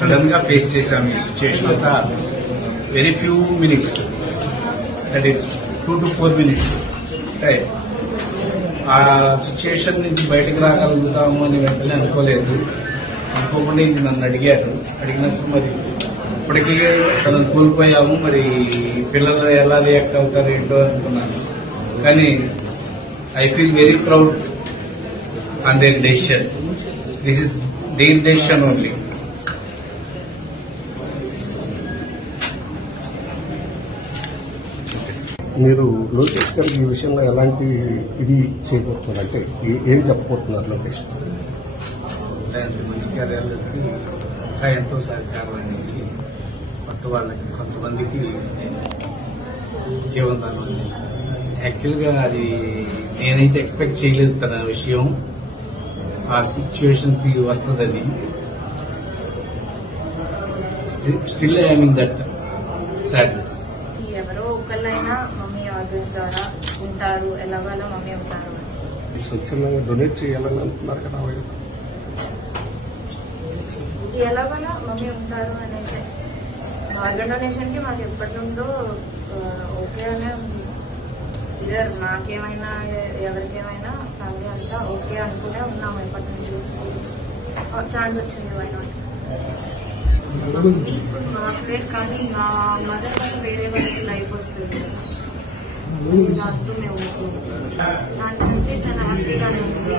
Sudden గా face చేసాం ఈ సిచ్యుయేషన్ అంతా. Very few minutes, that is 2 to 4 minutes. ఆ సిచ్యుయేషన్ నుంచి బయటకు రాగలుగుతాము అని వెంటనే అనుకోలేదు. అనుకోకుండా ఇది నన్ను అడిగినప్పుడు మరి ఇప్పటికీ తనను కోల్పోయాము, మరి పిల్లలు ఎలా రియాక్ట్ అవుతారు ఏంటో అనుకున్నాను. కానీ I feel very proud on their decision. This is their decision only. మీరు లోకేష్ గారికి ఈ విషయంలో ఎలాంటి ఇది చేయబోతున్నారు, అంటే ఏం చెప్పబోతున్నారు లోకేష్? ఇలాంటి మంచి కార్యాలకి ఇంకా ఎంతో సహకారం అనేది కొత్త వాళ్ళకి కొంతమందికి జీవనదానం అందించారు. యాక్చువల్గా అది నేనైతే ఎక్స్పెక్ట్ చేయలేదు తన విషయం ఆ సిచ్యువేషన్ కి వస్తుందని. Still I mean that sadness. ఎవరో ఒకళ్ళైనా మమ్మీ ఆర్గన్స్ ద్వారా ఉంటారు, ఎలాగోలా మమ్మీ ఉంటారు. స్వచ్ఛందంగా డొనేట్ చేయాలని అంటున్నారు కదా, ఎలాగోలా మమ్మీ ఉంటారు అని అయితే ఆర్గన్ డొనేషన్ కి మాకు ఎప్పటి నుండో ఓకే అనే ఉంది. ఇద్దరు మాకేమైనా ఎవరికేమైనా ఫ్యామిలీ అంతా ఓకే అనుకునే ఉన్నాము ఎప్పటి నుంచి. ఛాన్స్ వచ్చింది వై నాట్. ఇప్పుడు మా పేరు కానీ మా మదర్ వల్ల వేరే వాళ్ళకి లైఫ్ వస్తుంది కదా, దాంతో మేము దానికంటే చాలా హ్యాపీగానే ఉంది.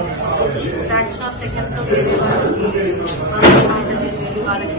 ఫ్రాక్షన్ ఆఫ్ సెకండ్స్ లో వేరే వాళ్ళకి వెళ్ళి వాళ్ళకి